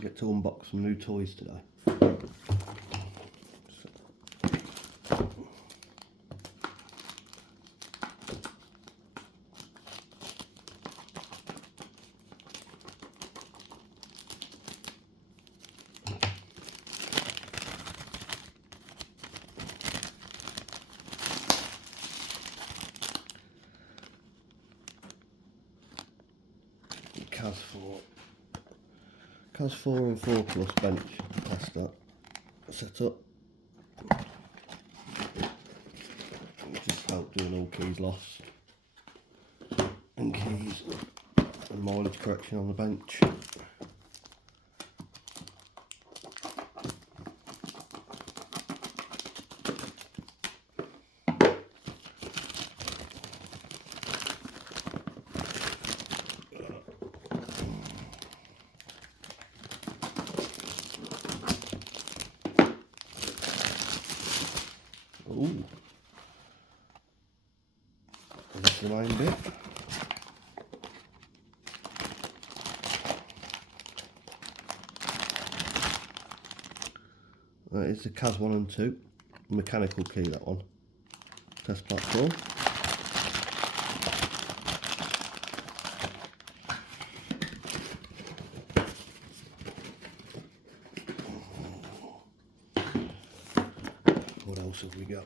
get to unbox some new toys today. CAS 4 and 4 Plus bench tester set up. Just help doing all keys loss and keys and mileage correction on the bench. Ooh, that's the main bit. That is the CAS 1 and 2, mechanical key, that one. Test platform. What else have we got?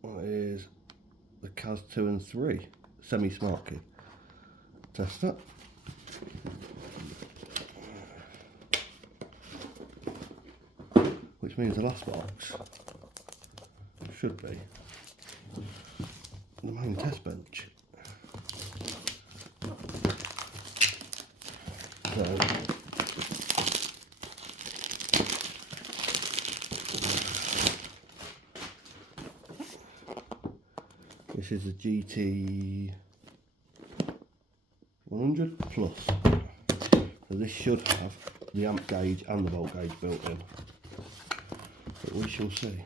What is the CAS 2 and 3 semi-smart key? Test that. Which means the last box should be the main test bench. So, this is a GT 100 Plus. So this should have the amp gauge and the volt gauge built in. But we shall see.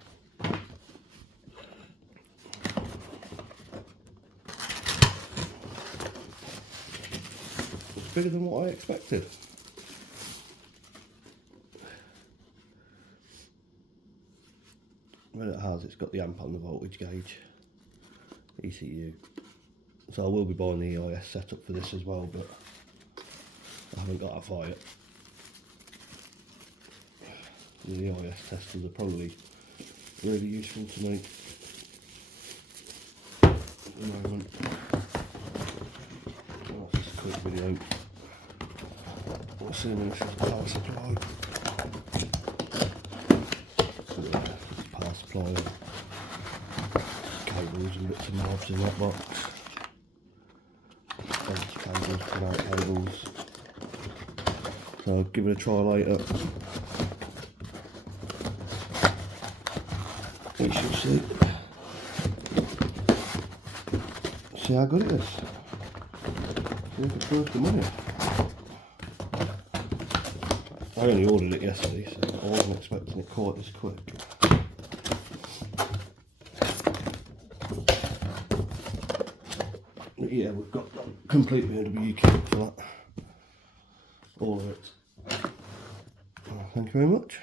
It's bigger than what I expected. Well, it has, it's got the amp and the voltage gauge, ECU. So I will be buying the EIS setup for this as well, but I haven't got that far yet. The EIS testers are probably really useful to me at the moment. Well, that's just a quick video. Assuming this is power supply. So power supply, cables and bits and bobs in that box. Bench cables, pin-out cables. So I'll give it a try later. We shall see. See how good it is. See if it's worth the money. I only ordered it yesterday, so I wasn't expecting it quite this quick. But yeah, we've got complete BW kit for that. All of it. Thank you very much.